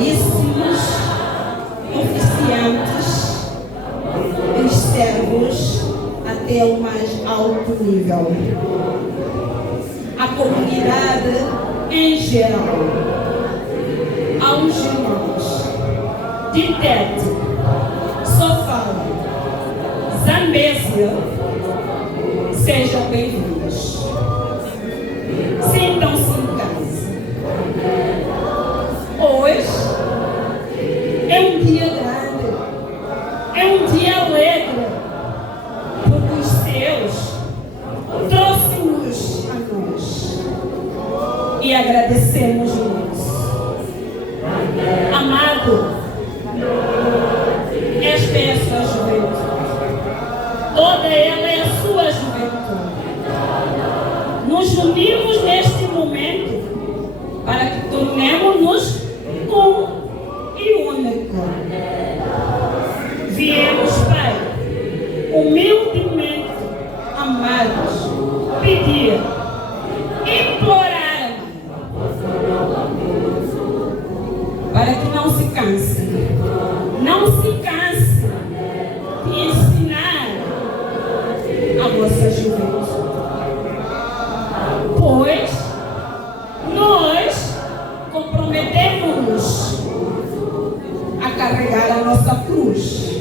caríssimos oficiantes e servos até o mais alto nível, a comunidade em geral, aos irmãos de Tete, Sofala, Zambésia, sejam bem-vindos. Sintam-se em casa. Hoje é um dia grande, é um dia alegre, porque os seus trouxe-nos a nós e agradecemos muito. Amado, esta é a sua juventude, toda ela é a sua juventude. Nos unimos neste momento para que tornemos-nos um e único. Viemos, Pai, humildemente, amados, pedir, implorar, para que não se canse, de ensinar a vossa juventude. Pois nós comprometemos-nos a carregar a nossa cruz